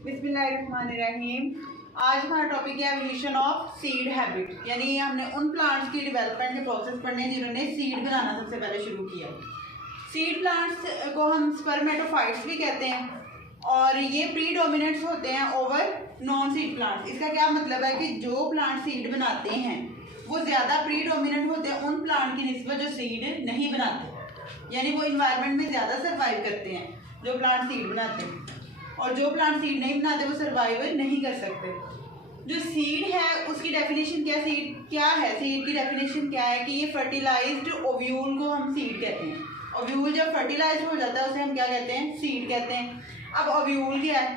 बिस्मिल्लाहिर्रहमानिर्रहीम। आज हमारा टॉपिक है एवोल्यूशन ऑफ सीड हैबिट, यानी हमने उन प्लांट्स की डेवलपमेंट के प्रोसेस पढ़ने हैं जिन्होंने सीड बनाना सबसे पहले शुरू किया। सीड प्लांट्स को हम स्पर्मेटोफाइट्स भी कहते हैं और ये प्रीडोमिनेंट्स होते हैं ओवर नॉन सीड प्लांट्स। इसका क्या मतलब है कि जो प्लांट सीड बनाते हैं वो ज़्यादा प्रीडोमिनेंट होते हैं उन प्लांट की निस्बत जो सीड नहीं बनाते, यानी वो इन्वायरमेंट में ज़्यादा सर्वाइव करते हैं जो प्लांट सीड बनाते हैं, और जो प्लांट सीड नहीं बनाते वो सर्वाइव नहीं कर सकते। जो सीड है उसकी डेफिनेशन क्या है? सीड की डेफिनेशन क्या है कि ये फर्टिलाइज्ड ओव्यूल को हम सीड कहते हैं। ओव्यूल जब फर्टिलाइज हो जाता है उसे हम क्या कहते हैं? सीड कहते हैं। अब ओव्यूल क्या है?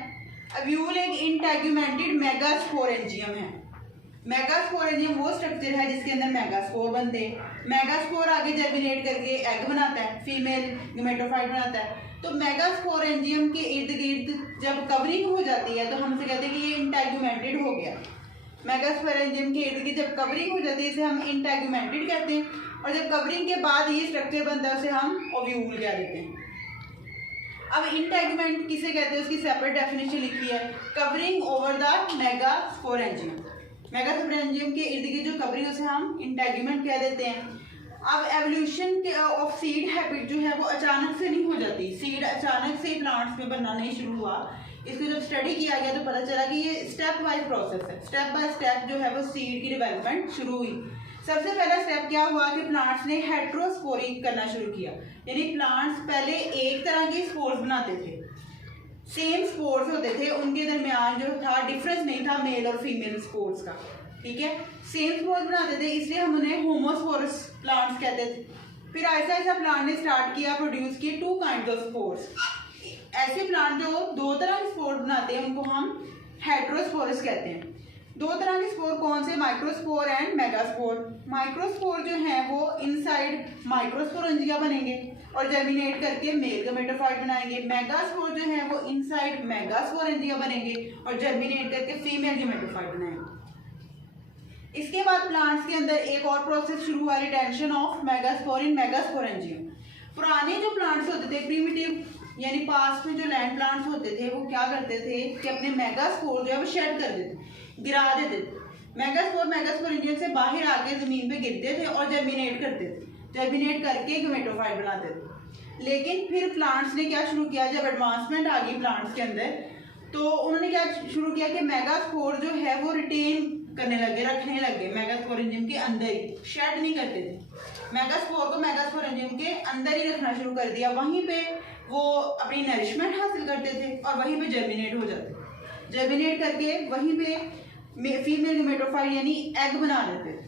ओव्यूल एक इंटेगुमेंटेड मेगास्पोरेंजियम है। मेगास्पोरेंजियम वो स्ट्रक्चर है जिसके अंदर मेगास्पोर बनते हैं। मेगास्पोर आगे जर्मिनेट करके एग बनाता है, फीमेल गेमेटोफाइट बनाता है। तो मेगास्पोरेंजियम के इर्द गिर्द जब कवरिंग हो जाती है तो हम इसे कहते हैं कि ये इंटेगुमेंटेड हो गया। मेगास्पोरेंजियम के इर्द गिर्द जब कवरिंग हो जाती है इसे हम इंटेगुमेंटेड कहते हैं, और जब कवरिंग के बाद ये स्ट्रक्चर बनता है उसे हम ओव्यूल कह देते हैं। अब इंटेगुमेंट किसे कहते हैं उसकी सेपरेट डेफिनेशन लिखी है, covering over the megasporangium. Megasporangium के इर्द गिर्द जो कवरिंग उसे हम इंटेगुमेंट कह देते हैं। अब एवोल्यूशन ऑफ सीड हैबिट जो है वो अचानक से नहीं हो जाती। सीड अचानक से प्लांट्स में बनना नहीं शुरू हुआ। इसको जब स्टडी किया गया तो पता चला कि ये स्टेप वाइज प्रोसेस है। स्टेप बाय स्टेप जो है वो सीड की डेवलपमेंट शुरू हुई। सबसे पहला स्टेप क्या हुआ कि प्लांट्स ने हेट्रोस्पोरिंग करना शुरू किया, यानी प्लांट्स पहले एक तरह के स्पोर्स बनाते थे, सेम स्पोर्स होते थे, उनके दरमियान जो था डिफरेंस नहीं था मेल और फीमेल स्पोर्स का। ठीक है, सेम स्पोर्स बनाते थे, इसलिए हम उन्हें होमोस्पोरस प्लांट्स कहते थे। फिर ऐसा ऐसा प्लांट ने स्टार्ट किया, प्रोड्यूस किए टू काइंड ऑफ स्पोर्स। ऐसे प्लांट जो दो तरह के स्पोर बनाते हैं उनको हम हेट्रोस्पोरस कहते हैं। दो तरह के स्पोर कौन से? Microspore and megaspore. माइक्रोस्पोर जो है वो इनसाइड माइक्रोस्पोरेंजिया बनेंगे और जर्मिनेट करके मेल गेमेटोफाइट बनाएंगे। मेगास्पोर जो है वो इनसाइड मेगास्पोरेंजिया बनेंगे और जर्मिनेट करके फीमेल गेमेटोफाइट बनाएंगे। इसके बाद प्लांट्स के अंदर एक और प्रोसेस शुरू हुआ, retention of megaspore in megasporangium. पुराने जो प्लांट्स होते थे प्रीमिटिव, यानी पास्ट में जो लैंड प्लांट्स होते थे वो क्या करते थे कि अपने मेगास्पोर जो है वो शेड कर देते, गिरा देते थे। मेगास्पोरेंजियम से बाहर आके जमीन पे गिरते थे और जर्मिनेट करते थे, जर्मिनेट करके गेमेटोफाइट बनाते थे। लेकिन फिर प्लांट्स ने क्या शुरू किया, जब एडवांसमेंट आ गई प्लांट्स के अंदर तो उन्होंने क्या शुरू किया कि मेगास्पोर जो है वो रिटेन करने लगे, रखने लगे मेगास्पोरेंजियम के अंदर ही, शेड नहीं करते थे। मेगास्पोर को मेगास्पोरेंजियम के अंदर ही रखना शुरू कर दिया, वहीं पे वो अपनी नरिशमेंट हासिल करते थे और वहीं पे जर्मिनेट हो जाते। जर्मिनेट करके वहीं पे फीमेल गेमेटोफाइट यानी एग बना लेते थे।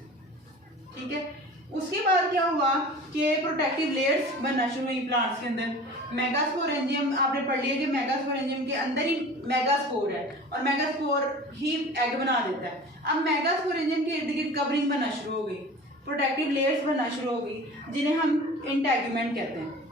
ठीक है, उसके बाद क्या हुआ कि प्रोटेक्टिव लेयर्स बनना शुरू हुई प्लांट्स के अंदर। मेगास्पोरेंजियम आपने पढ़ लिया कि मेगास्पोरेंजियम के अंदर ही मेगास्पोर है और मेगास्पोर ही एग बना देता है। अब मेगास्पोरेंजियम के इर्द गिर्द कवरिंग बनना शुरू हो गई, प्रोटेक्टिव लेयर्स बनना शुरू हो गई जिन्हें हम इंटेगुमेंट कहते हैं।